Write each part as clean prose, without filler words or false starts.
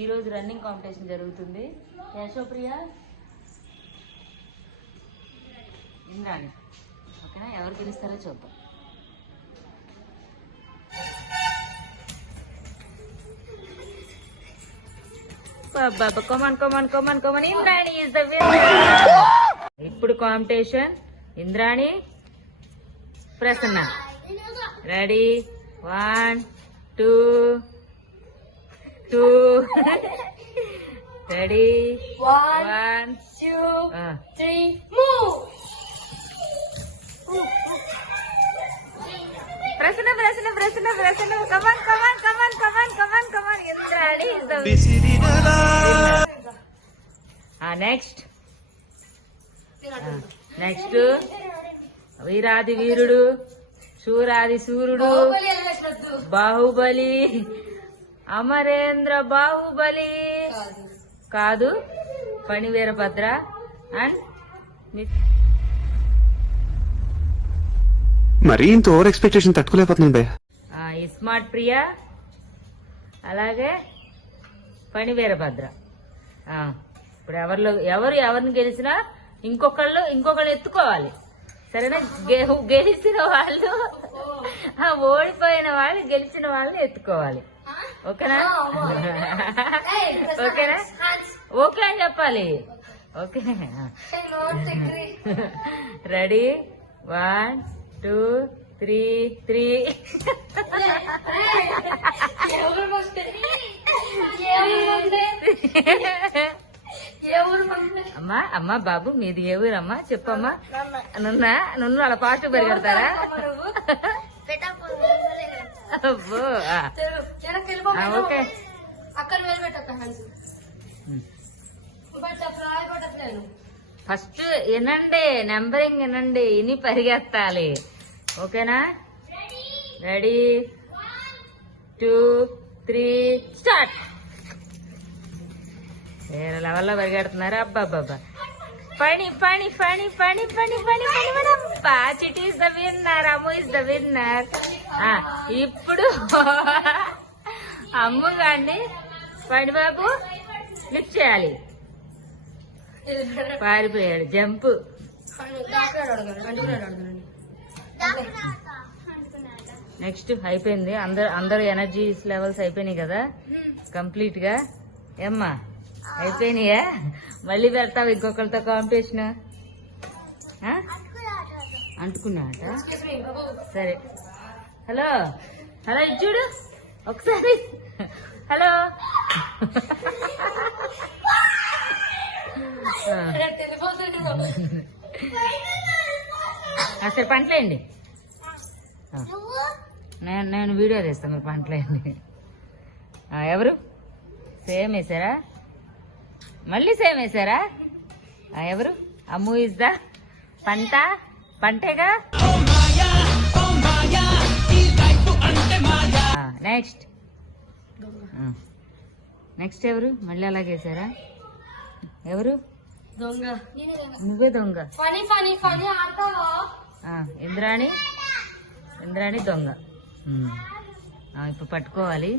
ఈరోజు running competition జరుగుతుంది. యశోప్రియ, ఇంద్రాణి. ఓకేనా? ఎవరు గెలుస్తారో చూద్దాం. Come on. Indrani is the winner. ఇప్పుడు competition Indrani, Prasanna. Ready? 1 2 2 ready? 1 2 3 move. Prasanna come on. Indrani is the winner. Next వీరాది వీరుడు, శూరాది సూర్యుడు, బాహుబలి, అమరేంద్ర బాహుబలి కాదు, పని వీరభద్ర అండ్ మరీ ఇంత ఓవర్ ఎక్స్పెక్టేషన్ తట్టుకోలేకపోతున్నాను బే. స్మార్ట్ ప్రియ, అలాగే పని వీరభద్ర. ఇప్పుడు ఎవరిని గెలిచినా ఇంకొకళ్ళు ఎత్తుకోవాలి. సరేనా? గెలిచిన వాళ్ళు, ఓడిపోయిన వాళ్ళు గెలిచిన వాళ్ళని ఎత్తుకోవాలి. ఓకేనా? ఓకే అని చెప్పాలి. ఓకే. రెడీ? 1 2 3 3 అమ్మా బాబు మీది ఏ ఊరమ్మా? చెప్పమ్మా. నన్ను అలా పాటు పరిగెడతారా? అబ్బో. ఓకే. ఫస్ట్ వినండి, నెంబరింగ్ వినండి, ఇని పరిగెత్తాలి. ఓకేనా? రెడీ? 2 3 స్టార్ట్. వేరే లెవెల్లో పరిగెడుతున్నారు. అబ్బాబ్బా. పని Chitti is the winner, Ammu is the winner. ఇప్పుడు అమ్ము గారిని పని బాబు లిఫ్ట్ చేయాలి. పారిపోయాడు. జంప్. నెక్స్ట్ అయిపోయింది. అందరూ ఎనర్జీ లెవెల్స్ అయిపోయినాయి కదా కంప్లీట్ గా. ఏమ్మా అయిపోయినాయా? మళ్ళీ పెడతావు ఇంకొకరితో కాంపిటీషన్? అంటుకున్నాట. సరే. హలో ఇది చూడు ఒకసారి. హలో. సరే పంటలేండి. నేను వీడియో తీస్తాను, మీరు పంటలేండి. ఎవరు సేమ్ వేసారా? మళ్ళీ సేమ్ వేసారా? ఎవరు? అమ్ము ఇస్ ద పంటేగా. నెక్స్ట్ ఎవరు? మళ్ళీ అలాగేసారా? ఎవరు? దొంగ. నువ్వే దొంగ. ఇంద్రాణి దొంగ. ఇప్పుడు పట్టుకోవాలి.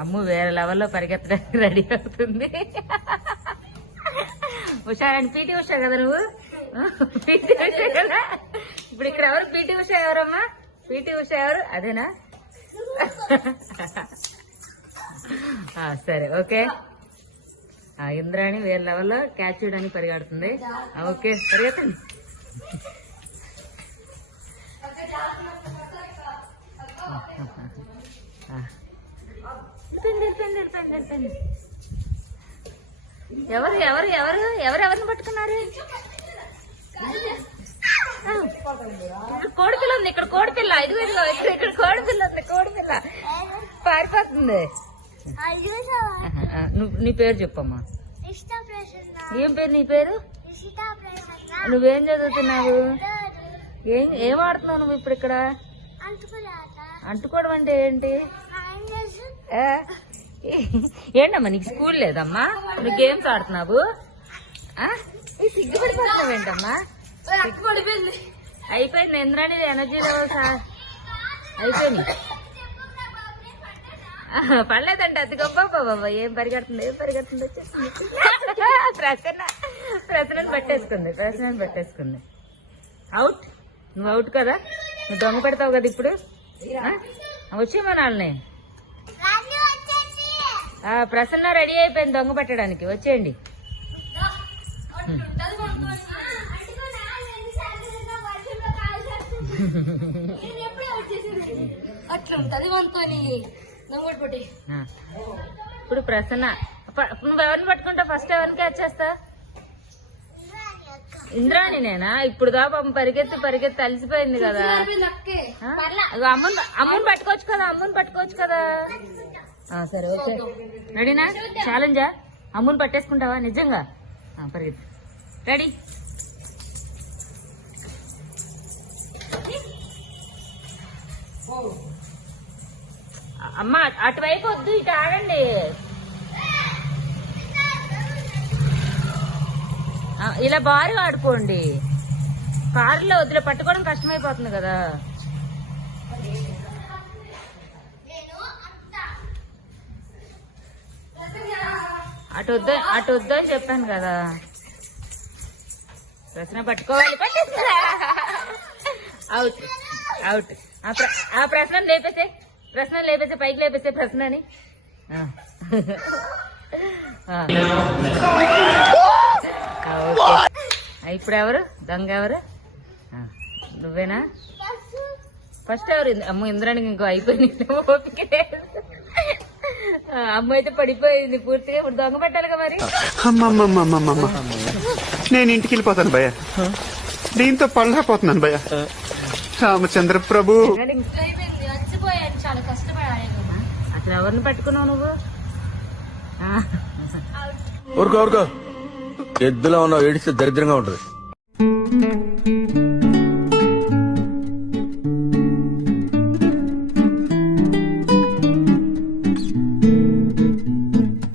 అమ్ము వేరే లెవెల్లో పరిగెత్తడానికి రెడీ అవుతుంది. ఉషారండి. పీటీ ఉషా కదా నువ్వు? పీటీ ఉషా కదా. ఇప్పుడు ఇక్కడ ఎవరు? పీటీ ఉషా ఎవరమ్మా? పీటీ ఉషా ఎవరు? అదేనా? సరే ఓకే. ఇంద్రాణి వేరే లెవెల్లో క్యాచ్ చేయడానికి పరిగెడుతుంది. ఓకే పరిగెత్తండి. ఎవరెవరిని పట్టుకున్నారు? కోడిపిల్ల ఉంది ఇక్కడ. కోడిపిల్ల ఇదిగో ఇక్కడ కోడిపిల్ల ఉంది. కోడిపిల్ల పారిపోతుంది. నీ పేరు చెప్పమ్మా. ఏం పేరు నీ పేరు? నువ్వేం చదువుతున్నావు? ఏం ఆడుతున్నావు నువ్వు ఇప్పుడు ఇక్కడ? అంటుకోవడం అంటే ఏంటి? ఏంటమ్మా నీకు స్కూల్ లేదమ్మా? నువ్వు గేమ్స్ ఆడుతున్నావు? సిగ్గుపడిపోతున్నావు ఏంటమ్మా? అయిపోయింది. ఇంద్రాణి ఎనర్జీ లెవెల్స్ అయిపోయింది. పడలేదంట అది గొప్ప బాబా. ఏం పరిగెడుతుంది వచ్చేసింది. ప్రశ్న పట్టేసుకుంది. అవుట్. నువ్వు అవుట్ కదా, నువ్వు దొంగ పెడతావు కదా ఇప్పుడు. వచ్చేమో వాళ్ళని. ప్రసన్న రెడీ అయిపోయింది దొంగ పట్టడానికి, వచ్చేయండి. ఇప్పుడు ప్రసన్న, నువ్వు ఎవరిని పట్టుకుంటావు ఫస్ట్? ఎవరిని క్యాచ్ చేస్తా? ఇంద్రాణి నేనా? ఇప్పుడు దా పాపం పరిగెత్తి అలసిపోయింది కదా. అమ్మని పట్టుకోవచ్చు కదా. సరే వచ్చే. రెడీనా? ఛాలెంజా? అమ్ముని పట్టేసుకుంటావా నిజంగా? పరిగెత్తి. రెడీ? అమ్మ అటువైపు వద్దు, ఇటు ఆడండి. ఇలా బారుగా ఆడుకోండి. కారులో వదిలే పట్టుకోవడం కష్టమైపోతుంది కదా. అటు వద్దు అని చెప్పాను కదా. ప్రశ్న పట్టుకోవాలి. అవుట్. ఆ ప్రశ్న లేపేసే పైకి లేపేసే ప్రశ్నని. ఇప్పుడు ఎవరు దొంగ? ఎవరు? నువ్వేనా? ఫస్ట్ ఎవరు? అమ్మ ఇంద్రానికి ఇంకో అయిపోయింది. ఓపిక లేదు. అమ్మ అయితే పడిపోయింది పూర్తిగా. ఇప్పుడు దొంగ పట్టాలిగా మరి. నేను ఇంటికి వెళ్ళిపోతాను భయ్య, దీంతో పళ్ళపోతున్నాను భయ్య. రామచంద్ర ప్రభు, చాలా కష్టపడాలి. అసలు ఎవరిని పట్టుకున్నావు నువ్వు? ఊరుకో ఎద్దులో ఉన్నావు, ఏడిస్తే దరిద్రంగా ఉంటది.